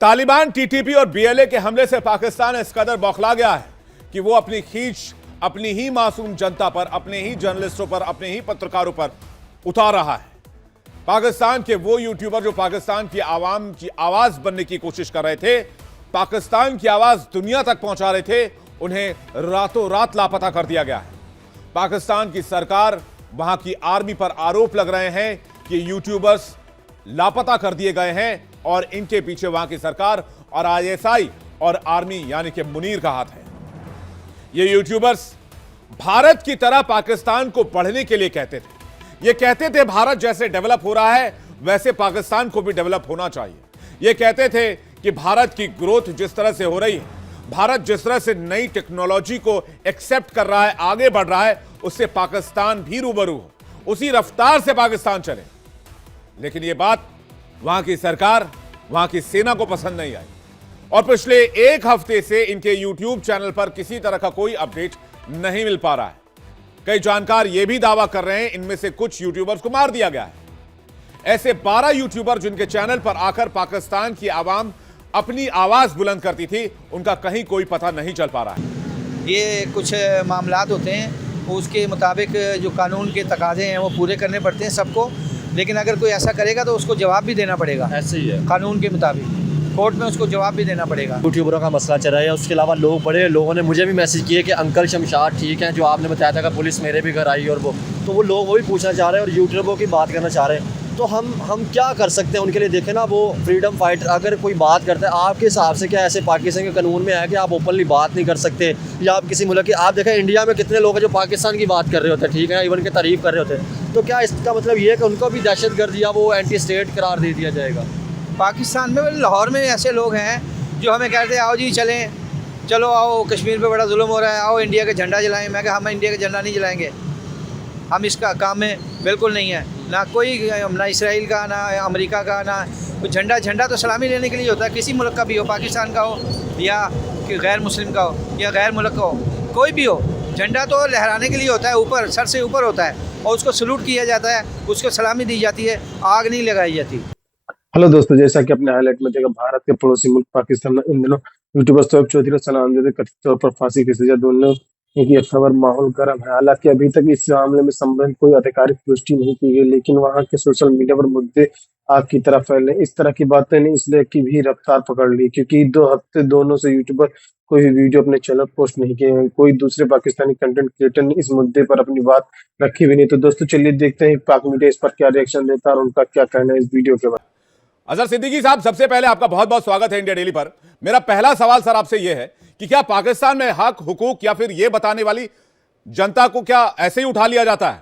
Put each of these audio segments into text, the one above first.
Taliban, TTP और BLA के हमले से पाकिस्तान इस कदर बौखला गया है कि वो अपनी खींच अपनी ही मासूम जनता पर, अपने ही जर्नलिस्टों पर, अपने ही पत्रकारों पर उतार रहा है। पाकिस्तान के वो यूट्यूबर जो पाकिस्तान की आवाम की आवाज बनने की कोशिश कर रहे थे, पाकिस्तान की आवाज दुनिया तक पहुंचा रहे थे, उन्हें रातों रात लापता कर दिया गया है। पाकिस्तान की सरकार, वहां की आर्मी पर आरोप लग रहे हैं कि यूट्यूबर्स लापता कर दिए गए हैं और इनके पीछे वहां की सरकार और आईएसआई और आर्मी यानी कि मुनीर का हाथ है। ये यूट्यूबर्स भारत की तरह पाकिस्तान को बढ़ने के लिए कहते थे। ये कहते थे भारत जैसे डेवलप हो रहा है वैसे पाकिस्तान को भी डेवलप होना चाहिए। ये कहते थे कि भारत की ग्रोथ जिस तरह से हो रही है, भारत जिस तरह से नई टेक्नोलॉजी को एक्सेप्ट कर रहा है, आगे बढ़ रहा है, उससे पाकिस्तान भी रूबरू हो, उसी रफ्तार से पाकिस्तान चले। लेकिन यह बात वहां की सरकार, वहां की सेना को पसंद नहीं आई और पिछले एक हफ्ते से इनके यूट्यूब चैनल पर किसी तरह का कोई अपडेट नहीं मिल पा रहा है। कई जानकार यह भी दावा कर रहे हैं इनमें से कुछ यूट्यूबर्स को मार दिया गया है। ऐसे 12 यूट्यूबर जिनके चैनल पर आकर पाकिस्तान की आवाम अपनी आवाज बुलंद करती थी, उनका कहीं कोई पता नहीं चल पा रहा है। ये कुछ मामलात होते हैं, उसके मुताबिक जो कानून के तकाजे हैं वो पूरे करने पड़ते हैं सबको, लेकिन अगर कोई ऐसा करेगा तो उसको जवाब भी देना पड़ेगा। ऐसे ही है, कानून के मुताबिक कोर्ट में उसको जवाब भी देना पड़ेगा। यूट्यूबरों का मसला चल रहा है। उसके अलावा लोग, बड़े लोगों ने मुझे भी मैसेज किए कि अंकल शमशाद ठीक है, जो आपने बताया था कि पुलिस मेरे भी घर आई और वो लोग वो भी पूछना चाह रहे हैं और यूट्यूबरों की बात करना चाह रहे हैं। तो हम क्या कर सकते हैं उनके लिए? देखें ना, वो फ्रीडम फाइटर अगर कोई बात करता है, आपके हिसाब से क्या ऐसे पाकिस्तान के कानून में है कि आप ओपनली बात नहीं कर सकते? या आप किसी मुल्क की, आप देखें इंडिया में कितने लोग हैं जो पाकिस्तान की बात कर रहे होते हैं, ठीक है, इवन के तारीफ कर रहे होते हैं। तो क्या इसका मतलब ये है कि उनको भी दहशतगर्द या वो एंटी स्टेट करार दे दिया जाएगा? पाकिस्तान में, लाहौर में ऐसे लोग हैं जो हमें कहते हैं आओ जी चलें, चलो आओ, कश्मीर पे बड़ा जुल्म हो रहा है, आओ इंडिया का झंडा जलाएं। मैं कहा हम इंडिया का झंडा नहीं जलाएंगे, हम इसका काम में बिल्कुल नहीं है। ना कोई, ना इसराइल का, ना अमेरिका का, ना झंडा तो सलामी लेने के लिए होता है, किसी मुल्क का भी हो, पाकिस्तान का हो या गैर मुस्लिम का हो या गैर मुल्क का हो, कोई भी हो, झंडा तो लहराने के लिए होता है, ऊपर सर से ऊपर होता है और उसको सलूट किया जाता है, उसको सलामी दी जाती है, आग नहीं लगाई जाती। हेलो दोस्तों, जैसा कि अपने हाईलाइट में देखा, भारत के पड़ोसी मुल्क पाकिस्तान में इन दिनों यूट्यूबर शोएब चौधरी और सना हमजाद कथित तौर पर फांसी की सजा दोनों की खबर माहौल गर्म है। हालांकि अभी तक इस मामले में संबंधित कोई आधिकारिक पुष्टि नहीं की गई, लेकिन वहां के सोशल मीडिया पर मुद्दे आग की तरह फैले। इस तरह की बातें ने इसलिए की भी रफ्तार पकड़ ली क्योंकि 2 हफ्ते दोनों से यूट्यूबर कोई भी वीडियो अपने चैनल पोस्ट नहीं किए हैं। कोई दूसरे पाकिस्तानी कंटेंट क्रिएटर ने इस मुद्दे पर अपनी बात रखी भी नहीं। तो दोस्तों चलिए देखते हैं पाक मीडिया इस पर क्या रिएक्शन देता है और उनका क्या कहना है इस वीडियो के बाद। अजहर सिद्दीकी साहब, सबसे पहले आपका बहुत बहुत स्वागत है इंडिया डेली पर। मेरा पहला सवाल सर आपसे यह है कि क्या पाकिस्तान में हक, हुकूक या फिर यह बताने वाली जनता को क्या ऐसे ही उठा लिया जाता है?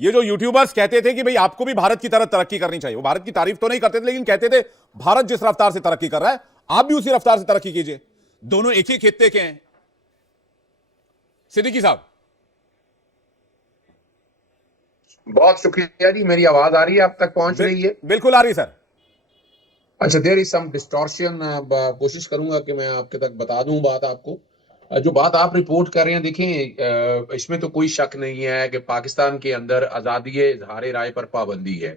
ये जो यूट्यूबर्स कहते थे कि भाई आपको भी भारत की तरह तरक्की करनी चाहिए, वो भारत की तारीफ तो नहीं करते थे लेकिन कहते थे भारत जिस रफ्तार से तरक्की कर रहा है आप भी उसी रफ्तार से तरक्की कीजिए। दोनों एक ही खित्ते के हैं। सिद्दीकी साहब, बहुत शुक्रिया जी। मेरी आवाज आ रही है, आप तक पहुंच रही है? बिल्कुल आ रही सर। अच्छा, देयर इज सम डिस्टॉर्शन। कोशिश करूंगा कि मैं आपके तक बता दूं बात आपको। जो बात आप रिपोर्ट कर रहे हैं, देखें, इसमें तो कोई शक नहीं है कि पाकिस्तान के अंदर आज़ादी इज़हार राय पर पाबंदी है।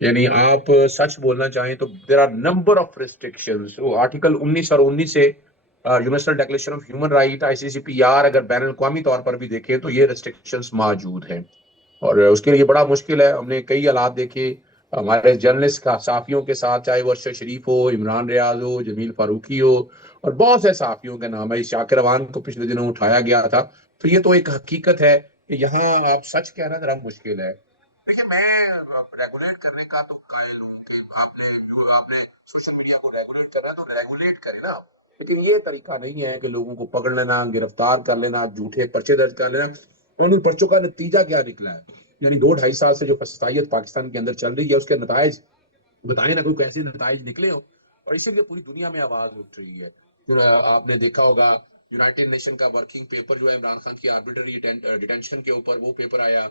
यानी आप सच बोलना चाहें तो there are number of restrictions. वो आर्टिकल 19 और 19 से universal declaration of human right, ICCPR, अगर बैन अवी तौर पर भी देखें तो ये रिस्ट्रिक्शंस मौजूद हैं और उसके लिए बड़ा मुश्किल है। हमने कई हालात देखे हमारे जर्नलिस्ट का सहाफ़ियों के साथ, चाहे वो अरशद शरीफ हो, इमरान रियाज हो, जमील फारूकी हो और बहुत से सहाफ़ियों के नाम है। शाकिर अवान को पिछले दिनों उठाया गया था। तो ये तो एक हकीकत है कि यहाँ आप सच कहना जरा मुश्किल है। देखिए, मैं रेगुलेट करने का तो कायल हूँ कि आपने सोशल मीडिया को रेगुलेट करना है तो रेगुलेट करें ना, लेकिन ये तरीका नहीं है कि लोगों को पकड़ लेना, गिरफ्तार कर लेना, झूठे पर्चे दर्ज कर लेना। और उन पर्चों का नतीजा क्या निकला है? यानी 2-2.5 साल से जो फसाइयत पाकिस्तान के अंदर चल रही है, उसके नताइज बताएं ना, कोई कैसे नताइज निकले हो। और इसीलिए पूरी दुनिया में आवाज उठ रही है। तो आपने देखा होगा यूनाइटेड नेशन का वर्किंग पेपर जो है इमरान खान की आर्बिट्ररी डिटेंशन के ऊपर, वो पेपर आया।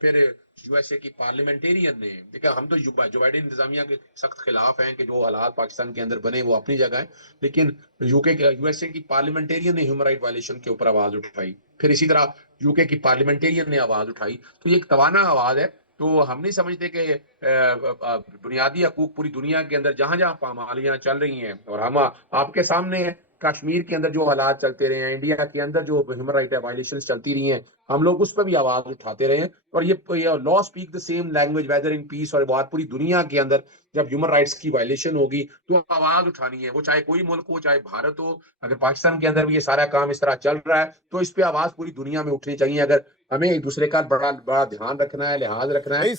फिर यूएसए की पार्लियामेंटेरियन ने देखा, हम तो जो बाइडेन इंतजामिया के सख्त खिलाफ हैं कि जो हालात पाकिस्तान के अंदर बने वो अपनी जगह है, लेकिन यूएसए की पार्लियामेंटेरियन ने ह्यूमन राइट वायलेशन के ऊपर आवाज उठाई। फिर इसी तरह यूके की पार्लियामेंटेरियन ने आवाज उठाई। तो ये एक तवाना आवाज है तो हम नहीं समझते कि बुनियादी हकूक पूरी दुनिया के अंदर जहां जहां पामालियां चल रही हैं, और हम आपके सामने हैं, कश्मीर के अंदर जो हालात चलते रहे हैं, इंडिया के अंदर जो ह्यूमन राइट वायलेशंस चलती रही हैं, हम लोग उस पर भी आवाज उठाते रहे हैं। और ये law speak the same language whether in peace, और बात पूरी दुनिया के अंदर जब ह्यूमन राइट्स की वायलेशन होगी तो आवाज उठानी है, वो चाहे कोई मुल्क हो, चाहे भारत हो। अगर पाकिस्तान के अंदर भी ये सारा काम इस तरह चल रहा है तो इस पे आवाज पूरी दुनिया में उठनी चाहिए। अगर हमें एक दूसरे का बड़ा बड़ा ध्यान रखना है, लिहाज रखना है। नहीं,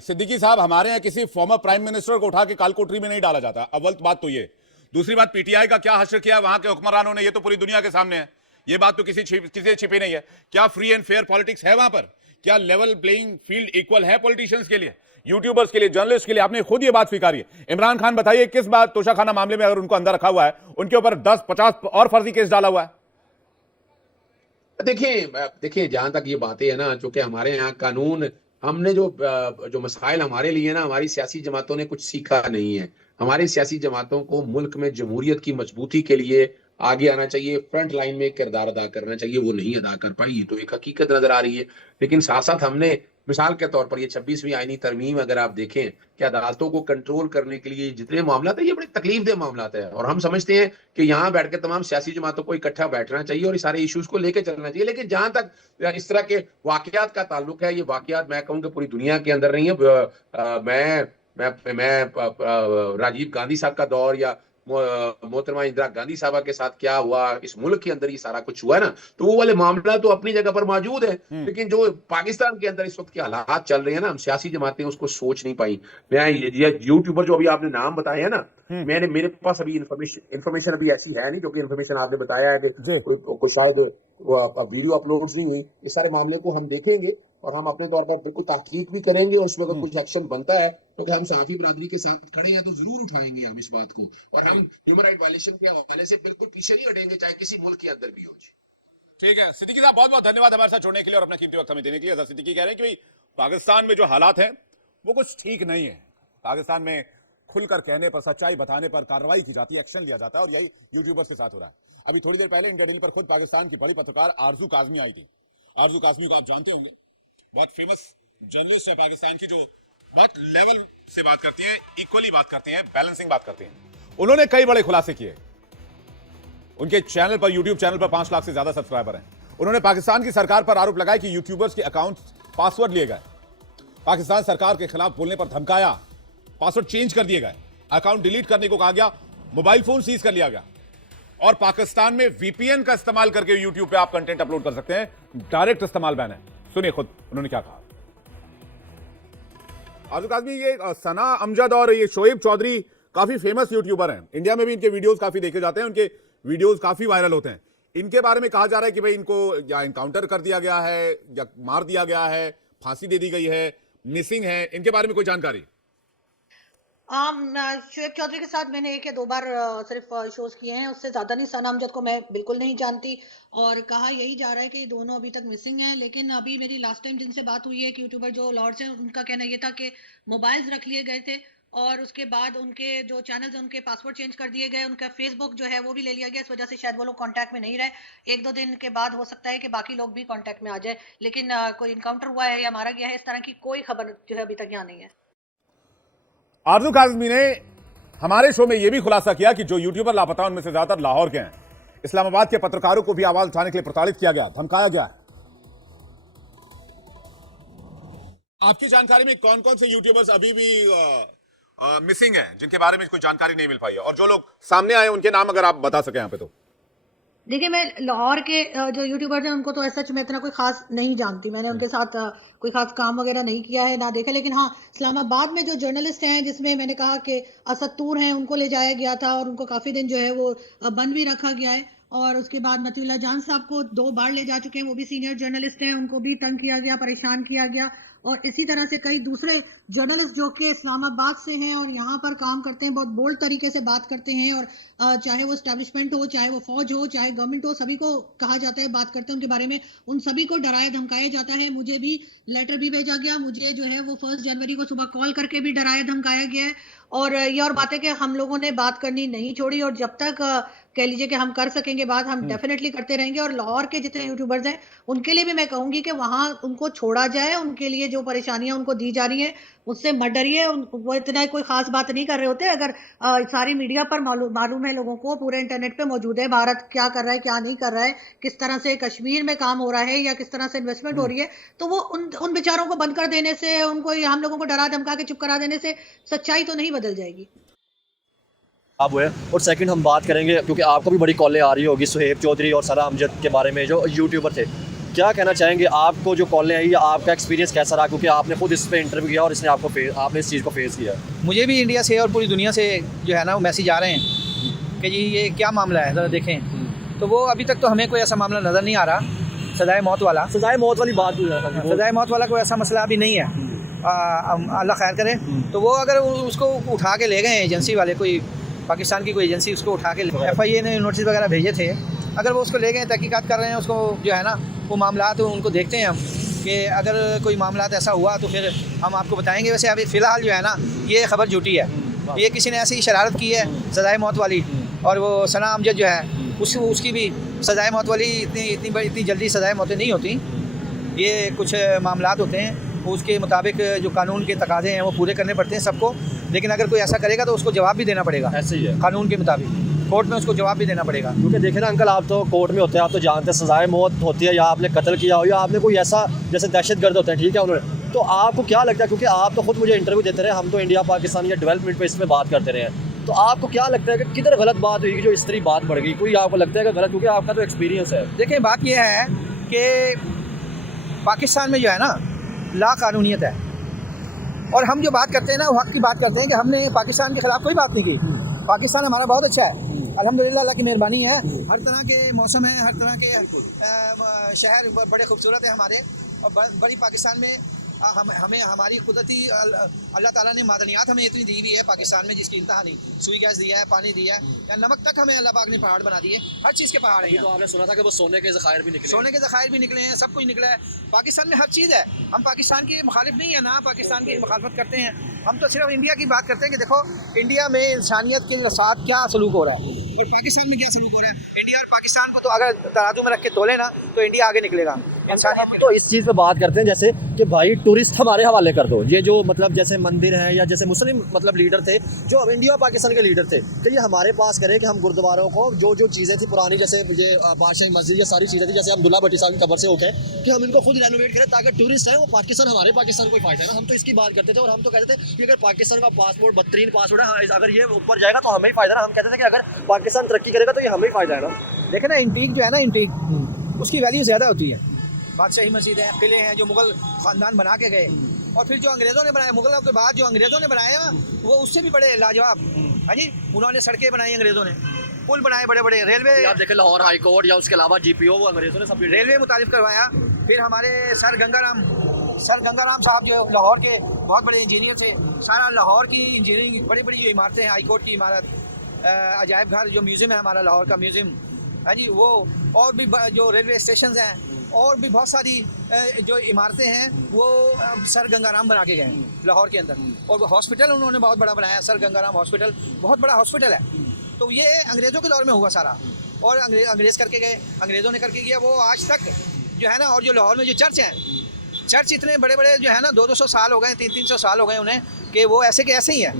सिद्दीकी साहब, हमारे यहाँ किसी फॉर्मर प्राइम मिनिस्टर को उठा के कालकोठरी में नहीं डाला जाता। अव्वल बात तो ये। दूसरी बात, पीटीआई का क्या हश्र किया वहां के हुक्मरानों ने, ये तो पूरी दुनिया के सामने है। ये बात तो किसी से छिपी नहीं है। क्या फ्री एंड फेयर पॉलिटिक्स है वहां पर? क्या लेवल प्लेइंग फील्ड इक्वल है पॉलिटिशियंस के लिए, यूट्यूबर्स के लिए, जर्नलिस्ट के लिए? आपने खुद ये बात स्वीकारी है। इमरान खान बताइए, किस बात तोशाखाना मामले में अगर उनको अंदर रखा हुआ है, उनके ऊपर 10-50 और फर्जी केस डाला हुआ है। देखिए जहां तक ये बातें है ना, चूंकि हमारे यहाँ कानून, हमने जो मसाइल हमारे लिए ना, हमारी सियासी जमातों ने कुछ सीखा नहीं है। हमारी सियासी जमातों को मुल्क में जमहूरियत की मजबूती के लिए आगे आना चाहिए, फ्रंट लाइन में किरदार अदा करना चाहिए, वो नहीं अदा कर पाई, तो एक हकीकत नजर आ रही है। लेकिन साथ साथ हमने मिसाल के तौर पर ये 26वीं आईनी तरमीम अगर आप देखें कि अदालतों को कंट्रोल करने के लिए जितने मामला है, ये बड़े तकलीफदेह मामला है, और हम समझते हैं कि यहाँ बैठ के तमाम सियासी जमातों को इकट्ठा बैठना चाहिए और ये सारे इश्यूज को लेकर चलना चाहिए। लेकिन जहां तक इस तरह के वाकयात का ताल्लुक है, ये वाकयात मैं कहूँ कि पूरी दुनिया के अंदर नहीं है। मैं राजीव गांधी साहब का दौर या मोहतरमा इंदिरा गांधी साहबा के साथ क्या हुआ, इस मुल्क के अंदर ये सारा कुछ हुआ है ना, तो वो वाले मामला तो अपनी जगह पर मौजूद है। लेकिन जो पाकिस्तान के अंदर इस वक्त के हालात चल रहे हैं ना, हम सियासी जमातें उसको सोच नहीं पाई। मैं ये यूट्यूबर जो अभी आपने नाम बताए हैं ना, मेरे पास अभी इन्फॉर्मेशन अभी ऐसी है नहीं, क्योंकि इन्फॉर्मेशन आपने बताया है कि कोई शायद वीडियो अपलोड नहीं हुई। इस सारे मामले को हम देखेंगे और हम अपने तौर पर बिल्कुल तहकीक भी करेंगे, और उसमें अगर कुछ एक्शन बनता है क्योंकि हम सहाफी बरादरी के साथ खड़े हैं तो जरूर उठाएंगे हम इस बात को, और हम ह्यूमन राइट वायलेशन के हवाले से बिल्कुल पीछे नहीं हटेंगे, चाहे किसी मुल्क के अंदर भी हो। ठीक है सिद्दीकी साहब, बहुत बहुत धन्यवाद हमारे साथ जुड़ने के लिए और अपना कीमती वक्त हमें देने के लिए। सिद्दीकी कह रहे हैं कि भाई पाकिस्तान में जो हालात हैं वो कुछ ठीक नहीं है। पाकिस्तान में खुलकर कहने पर, सच्चाई बताने पर कार्रवाई की जाती है, एक्शन लिया जाता है, और यही यूट्यूबर्स के साथ हो रहा है। अभी थोड़ी देर पहले इंडिया डेली पर खुद पाकिस्तान की बड़ी पत्रकार आरजू काजमी आई थी। आरजू काजमी को आप जानते होंगे, बहुत फेमस जर्नलिस्ट है पाकिस्तान की, जो बहुत लेवल से बात करती हैं, इक्वली बात करते हैं, बैलेंसिंग बात करते हैं। उन्होंने कई बड़े खुलासे किए। उनके चैनल पर, यूट्यूब चैनल पर 5 लाख से ज्यादा सब्सक्राइबर हैं। उन्होंने पाकिस्तान की सरकार पर आरोप लगाया कि यूट्यूबर्स के अकाउंट पासवर्ड लिए गए, पाकिस्तान सरकार के खिलाफ बोलने पर धमकाया, पासवर्ड चेंज कर दिए गए, अकाउंट डिलीट करने को कहा गया, मोबाइल फोन सीज कर लिया गया, और पाकिस्तान में वीपीएन का इस्तेमाल करके यूट्यूब पे आप कंटेंट अपलोड कर सकते हैं, डायरेक्ट इस्तेमाल बैन है। सुनिए खुद उन्होंने क्या कहा। आजू काज़मी, ये सना अमजद और ये शोएब चौधरी काफी फेमस यूट्यूबर हैं, इंडिया में भी इनके वीडियोस काफी देखे जाते हैं, उनके वीडियोस काफी वायरल होते हैं। इनके बारे में कहा जा रहा है कि भाई इनको या इनकाउंटर कर दिया गया है, या मार दिया गया है, फांसी दे दी गई है, मिसिंग है। इनके बारे में कोई जानकारी? शोएब चौधरी के साथ मैंने 1 या 2 बार सिर्फ शोज किए हैं, उससे ज्यादा नहीं। सना अमजद को मैं बिल्कुल नहीं जानती, और कहा यही जा रहा है कि ये दोनों अभी तक मिसिंग हैं। लेकिन अभी मेरी लास्ट टाइम जिनसे बात हुई है कि यूट्यूबर जो लॉर्ड्स हैं, उनका कहना ये था कि मोबाइल्स रख लिए गए थे, और उसके बाद उनके जो चैनल्स हैं उनके पासवर्ड चेंज कर दिए गए, उनका फेसबुक जो है वो भी ले लिया गया। इस वजह से शायद वो लोग कांटेक्ट में नहीं रहे। 1-2 दिन के बाद हो सकता है कि बाकी लोग भी कांटेक्ट में आ जाए, लेकिन कोई इनकाउंटर हुआ है या मारा गया है, इस तरह की कोई खबर जो है अभी तक यहाँ नहीं है। आरजू काज़मी ने हमारे शो में यह भी खुलासा किया कि जो यूट्यूबर लापता उनमें से ज्यादातर लाहौर के हैं। इस्लामाबाद के पत्रकारों को भी आवाज उठाने के लिए प्रताड़ित किया गया, धमकाया गया है। आपकी जानकारी में कौन कौन से यूट्यूबर्स अभी भी मिसिंग हैं, जिनके बारे में कोई जानकारी नहीं मिल पाई है, और जो लोग सामने आए उनके नाम अगर आप बता सकें यहाँ पे तो? देखिए, मैं लाहौर के जो यूट्यूबर्स हैं उनको तो ऐसा मैं इतना कोई खास नहीं जानती, मैंने उनके साथ कोई खास काम वगैरह नहीं किया है, ना देखा। लेकिन हाँ, इस्लामाबाद में जो जर्नलिस्ट हैं, जिसमें मैंने कहा कि असद तूर हैं, उनको ले जाया गया था और उनको काफ़ी दिन जो है वो बंद भी रखा गया है। और उसके बाद मतीउल्लाह जान साहब को 2 बार ले जा चुके हैं, वो भी सीनियर जर्नलिस्ट हैं, उनको भी तंग किया गया, परेशान किया गया। और इसी तरह से कई दूसरे जर्नलिस्ट जो कि इस्लामाबाद से हैं और यहाँ पर काम करते हैं, बहुत बोल्ड तरीके से बात करते हैं, और चाहे वो एस्टेब्लिशमेंट हो, चाहे वो फौज हो, चाहे गवर्नमेंट हो, सभी को कहा जाता है, बात करते हैं उनके बारे में, उन सभी को डराया धमकाया जाता है। मुझे भी लेटर भी भेजा गया, मुझे जो है वो 1 जनवरी को सुबह कॉल करके भी डराया धमकाया गया है। और ये और बात है कि हम लोगों ने बात करनी नहीं छोड़ी, और जब तक कह लीजिए कि हम कर सकेंगे बात, हम डेफिनेटली करते रहेंगे। और लाहौर के जितने यूट्यूबर्स हैं उनके लिए भी मैं कहूंगी कि वहां उनको छोड़ा जाए, उनके लिए जो परेशानियां उनको दी जा रही हैं उससे मत डरिए। वो इतना कोई खास बात नहीं कर रहे होते। अगर सारी मीडिया पर मालूम है लोगों को, पूरे इंटरनेट पे मौजूद है भारत क्या कर रहा है क्या नहीं कर रहा है, किस तरह से कश्मीर में काम हो रहा है या किस तरह से इन्वेस्टमेंट हो रही है, तो वो उन बेचारों को बंद कर देने से, उनको हम लोगों को डरा धमका के चुप करा देने से सच्चाई तो नहीं बदल जाएगी। आप हुए। और सेकंड हम बात करेंगे, क्योंकि आपको भी बड़ी कॉलें आ रही होगी सुहेब चौधरी और सना अमजद के बारे में, जो यूट्यूबर थे। क्या कहना चाहेंगे, आपको जो कॉलें आई या आपका एक्सपीरियंस कैसा रहा, क्योंकि आपने खुद इस पर इंटरव्यू किया और इसने आपने इस चीज़ को फेस किया। मुझे भी इंडिया से और पूरी दुनिया से जो है ना वो मैसेज आ रहे हैं कि जी ये क्या मामला है, ज़रा देखें। तो वो अभी तक तो हमें कोई ऐसा मामला नज़र नहीं आ रहा सजाए मौत वाला। सजाए मौत वाली बात सजाए मौत वाला कोई ऐसा मसला अभी नहीं है, अल्लाह खैर करे। तो वो अगर उसको उठा के ले गए एजेंसी वाले, कोई पाकिस्तान की कोई एजेंसी उसको उठा के FIA ने नोटिस वगैरह भेजे थे, अगर वो उसको ले गए तहकीकात कर रहे हैं उसको जो है ना वो मामला, तो उनको देखते हैं हम कि अगर कोई मामला ऐसा हुआ तो फिर हम आपको बताएंगे। वैसे अभी फ़िलहाल जो है ना ये खबर झूठी है, ये किसी ने ऐसी शरारत की है सजाए मौत वाली। और वो सना अमजद जो है उसकी भी सजाए मौत वाली इतनी जल्दी सजाए मौतें नहीं होती, ये कुछ मामलात होते हैं उसके मुताबिक जो कानून के तकाज़े हैं वो पूरे करने पड़ते हैं सबको। लेकिन अगर कोई ऐसा करेगा तो उसको जवाब भी देना पड़ेगा, ऐसे ही है कानून के मुताबिक कोर्ट में उसको जवाब भी देना पड़ेगा। क्योंकि देखें ना अंकल, आप तो कोर्ट में होते हैं, आप तो जानते हैं सजाए मौत होती है, या आपने कत्ल किया हो या आपने कोई ऐसा जैसे दहशतगर्द होते हैं, ठीक है उन्होंने, तो आपको क्या लगता है, क्योंकि आप तो खुद मुझे इंटरव्यू देते रहे, हम तो इंडिया पाकिस्तान या डेवलपमेंट पे इसमें बात करते रहे हैं, तो आपको क्या लगता है कि किधर गलत बात हुई जो इस तरह बात बढ़ गई, कोई आपको लगता है कि गलत, क्योंकि आपका तो एक्सपीरियंस है। देखिए बात यह है कि पाकिस्तान में जो है ना ला कानूनियत है, और हम जो बात करते हैं ना वो हक़ की बात करते हैं कि हमने पाकिस्तान के ख़िलाफ़ कोई बात नहीं की। पाकिस्तान हमारा बहुत अच्छा है, अल्हम्दुलिल्लाह, अल्लाह की मेहरबानी है। हर तरह के मौसम है, हर तरह के शहर बड़े खूबसूरत है हमारे, और बड़ी पाकिस्तान में हमें हमारी कुदरती अल्लाह ताला ने मादनियात हमें इतनी दी हुई है पाकिस्तान में जिसकी इंतहा नहीं। सुई गैस दिया है, पानी दिया है, या नमक तक हमें अल्लाह पाक ने पहाड़ बना दिए, हर चीज़ के पहाड़ हैं। तो आपने सुना था कि वो सोने के ज़खायर भी निकले, सोने के ज़खायर भी निकले हैं, सब कुछ निकला है पाकिस्तान में, हर चीज़ है। हम पाकिस्तान की मुखालिफ नहीं है ना, पाकिस्तान की मुखालफत करते हैं, हम तो सिर्फ इंडिया की बात करते हैं कि देखो इंडिया में इंसानियत के साथ क्या सलूक हो रहा है और पाकिस्तान में क्या सलूक हो रहा है। इंडिया और पाकिस्तान को तो अगर तराजू में रख के तोले ना तो इंडिया आगे निकलेगा इंसानियत। तो इस चीज़ पे बात करते हैं जैसे कि भाई टूरिस्ट हमारे हवाले कर दो, ये जो मतलब जैसे मंदिर हैं या जैसे मुस्लिम मतलब लीडर थे जो इंडिया और पाकिस्तान के लीडर थे, तो ये हमारे पास करें कि हम गुरुद्वारों को जो चीज़ें थी पुरानी, जैसे ये बादशाही मस्जिद, ये सारी चीज़ें थी जैसे अब्दुल्ला भट्टी साहब की कब्र से होके, कि हम इनको खुद रेनोवेट करें ताकि टूरिस्ट हैं वो पाकिस्तान, हमारे पाकिस्तान को फ़ायदा है ना। हम तो इसकी बात करते थे और हम तो कहते थे कि अगर पाकिस्तान का पासपोर्ट बदतरीन पासपोर्ट है, अगर ये ऊपर जाएगा तो हमें ही फ़ायदा है ना। हम कहते थे कि अगर पाकिस्तान तरक्की करेगा तो ये हमें ही फ़ायदा है ना। देखे ना इंटीक जो है ना, इंटीक उसकी वैल्यू ज़्यादा होती है। बादशाही मस्जिद है, किले हैं जो मुग़ल ख़ानदान बना के गए, और फिर जो अंग्रेज़ों ने बनाए, मुग़लों के बाद जो अंग्रेज़ों ने बनाए वो उससे भी बड़े लाजवाब। हाँ जी, उन्होंने सड़कें बनाई, अंग्रेज़ों ने पुल बनाए बड़े बड़े, रेलवे आप देखें लाहौर हाई कोर्ट या उसके अलावा GPO वो अंग्रेज़ों ने सब रेलवे मुतारिफ करवाया। फिर हमारे सर गंगाराम साहब जो लाहौर के बहुत बड़े इंजीनियर थे, सारा लाहौर की इंजीनियरिंग, बड़ी बड़ी जो इमारतें हैं, हाई कोर्ट की इमारत, अजायब घर जो म्यूज़ियम है हमारा लाहौर का म्यूज़ियम, हाँ जी वो, और भी जो रेलवे स्टेशन हैं, और भी बहुत सारी जो इमारतें हैं वो सर गंगाराम बना के गए लाहौर के अंदर। और वो हॉस्पिटल उन्होंने बहुत बड़ा बनाया, सर गंगाराम हॉस्पिटल बहुत बड़ा हॉस्पिटल है। तो ये अंग्रेज़ों के दौर में हुआ सारा, और अंग्रेज़ करके गए, अंग्रेज़ों ने करके किया वो आज तक जो है ना। और जो लाहौर में जो चर्च हैं, चर्च इतने बड़े बड़े जो है ना, 200-200 साल हो गए, 300-300 साल हो गए उन्हें, कि वो ऐसे के ऐसे ही हैं,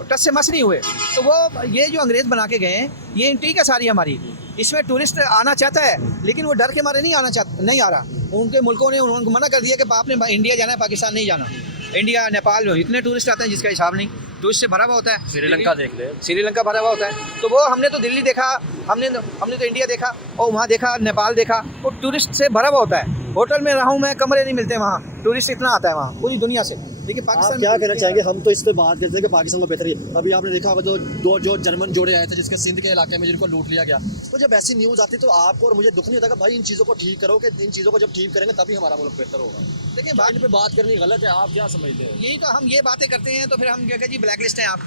टच से मस नहीं हुए। तो वो ये जो अंग्रेज़ बना के गए हैं, ये इंटीक है सारी हमारी। इसमें टूरिस्ट आना चाहता है लेकिन वो डर के मारे नहीं आ रहा। उनके मुल्कों ने उन्होंने मना कर दिया कि आपने इंडिया जाना है, पाकिस्तान नहीं जाना। इंडिया, नेपाल इतने टूरिस्ट आते हैं जिसका हिसाब नहीं, टूरिस्ट से भरा हुआ होता है। श्रीलंका देख ले, श्रीलंका भरा हुआ होता है। तो वो हमने तो दिल्ली देखा, हमने तो इंडिया देखा, और वहाँ देखा नेपाल देखा, वो टूरिस्ट से भरा हुआ होता है। होटल में रहा हूँ मैं, कमरे नहीं मिलते वहाँ, टूरिस्ट इतना आता है वहाँ पूरी दुनिया से। लेकिन पाकिस्तान क्या कहना चाहेंगे, हम तो इस पर बात करते हैं कि पाकिस्तान को बेहतर है। अभी आपने देखा होगा दो जो जर्मन जोड़े आए थे जिसके सिंध के इलाके में जिनको लूट लिया गया, तो जब ऐसी न्यूज़ आती तो आपको और मुझे दुख नहीं होता कि भाई इन चीज़ों को ठीक करो, कि इन चीज़ों को जब ठीक करेंगे तभी हमारा मुल्क बेहतर होगा। देखिए इन पे बात करनी गलत है, आप क्या समझते हैं? यही तो हम ये बातें करते हैं तो फिर हम क्या कहते जी ब्लैक लिस्ट हैं आप।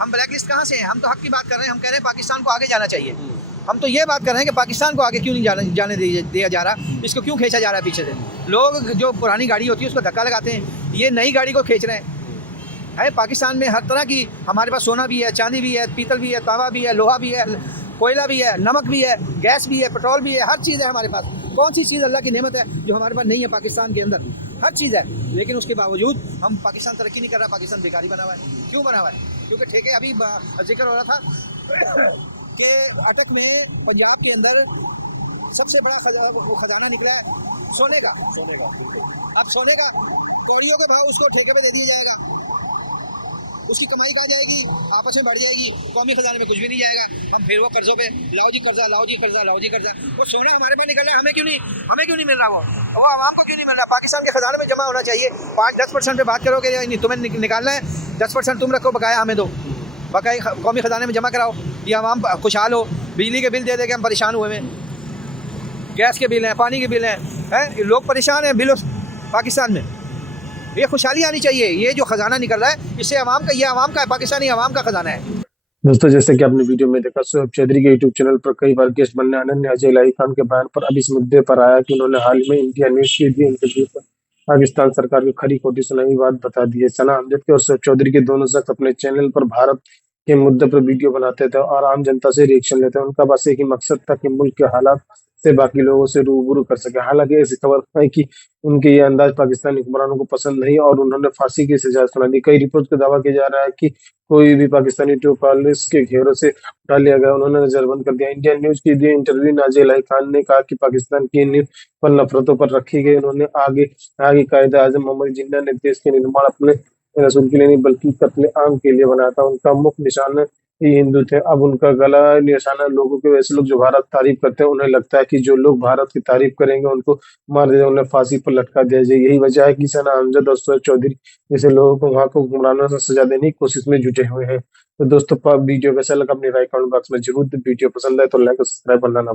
हम ब्लैक लिस्ट कहाँ से हैं? हम तो हक की बात कर रहे हैं, हम कह रहे हैं पाकिस्तान को आगे जाना चाहिए। हम तो ये बात कर रहे हैं कि पाकिस्तान को आगे क्यों नहीं जाने दिया जा रहा, इसको क्यों खींचा जा रहा है पीछे से। लोग जो पुरानी गाड़ी होती है उसको धक्का लगाते हैं, ये नई गाड़ी को खींच रहे हैं। पाकिस्तान में हर तरह की, हमारे पास सोना भी है, चांदी भी है, पीतल भी है, तांबा भी है, लोहा भी है, कोयला भी है, नमक भी है, गैस भी है, पेट्रोल भी है, हर चीज़ है हमारे पास। कौन सी चीज़ अल्लाह की नेमत है जो हमारे पास नहीं है पाकिस्तान के अंदर? हर चीज़ है, लेकिन उसके बावजूद हम पाकिस्तान तरक्की नहीं कर रहा, पाकिस्तान बेकारी बना हुआ है। क्यों बना हुआ है? क्योंकि ठेके, अभी जिक्र हो रहा था कि अटक में पंजाब के अंदर सबसे बड़ा खजाना निकला सोने का। अब सोने का कौड़ियों के भाव उसको ठेके पे दे दिया जाएगा, उसकी कमाई कहाँ जाएगी? आपस में बढ़ जाएगी, कौमी खजाने में कुछ भी नहीं जाएगा। हम फिर वो कर्जों पे लाओ जी कर्जा, लाओ जी कर्जा, लाओ जी कर्जा। वो सोना हमारे पास निकल रहा है, हमें क्यों नहीं मिल रहा? वो आवाम को क्यों नहीं मिल रहा? पाकिस्तान के खजाने में जमा होना चाहिए। 5-10% पे बात करोगे नहीं, तुम्हें निकालना है, 10% तुम रखो, बकाया हमें दो, बकाया कौमी खजाने में जमा कराओ, ये आवाम खुशहाल हो। बिजली के बिल दे दे के हम परेशान हुए हैं, गैस के बिल हैं, पानी के बिल हैं, लोग परेशान हैं बिलों पाकिस्तान में। ये खुशहाली आनी चाहिए। ये जो खजाना निकल रहा है इससे आवाम का, ये आवाम का है, पाकिस्तानी आवाम का खजाना है। दोस्तों, जैसे कि आपने वीडियो में देखा, शोएब चौधरी के यूट्यूब चैनल पर कई बार गेस्ट बनने आने ने अजय इलाही खान के बयान पर अब इस मुद्दे पर आया कि उन्होंने हाल ही में इंडिया न्यूज के दिए इंटरव्यू पर पाकिस्तान सरकार की खरी खोटी सुनाई बात बता दी है। सना अमजद के और शोएब चौधरी के दोनों शख्स अपने चैनल पर भारत के मुद्दे पर वीडियो बनाते थे और आम जनता से रिएक्शन लेते हैं। उनका बस एक ही मकसद था कि मुल्क के हालात से बाकी लोगों से रूबरू कर सके। हालांकि ऐसी खबर है कि उनके ये अंदाज पाकिस्तानी हुक्मरानों को पसंद नहीं और उन्होंने फांसी की सजा सुना दी। कई रिपोर्ट का दावा किया जा रहा है कि कोई भी पाकिस्तानी यूट्यूब पुलिस के घेरों से उठा लिया गया, उन्होंने नजरबंद कर दिया। इंडिया न्यूज की दिए इंटरव्यू में अजय इलाही खान ने कहा कि पाकिस्तान की नींव पर नफरतों पर रखी गई। उन्होंने आगे कहा कि कायदे आजम मोहम्मद जिन्ना ने देश के निर्माण अपने रसूल के लिए नहीं बल्कि कत्ले आम के लिए बनाया था। उनका मुख्य निशाना ही हिंदू थे। अब उनका गला निशाना लोगों के, वैसे लोग जो भारत तारीफ करते हैं उन्हें लगता है कि जो लोग भारत की तारीफ करेंगे उनको मार दिया, उन्हें फांसी पर लटका दिया जाए। यही वजह है कि सना अमजद और शोएब चौधरी जैसे लोगों को वहां को हुक्मरानों से सजा देने की कोशिश में जुटे हुए हैं। तो दोस्तों, वीडियो कैसा लगा अपनी राय कमेंट बॉक्स में जरूर। वीडियो पसंद आए तो लाइक और सब्सक्राइब करना ना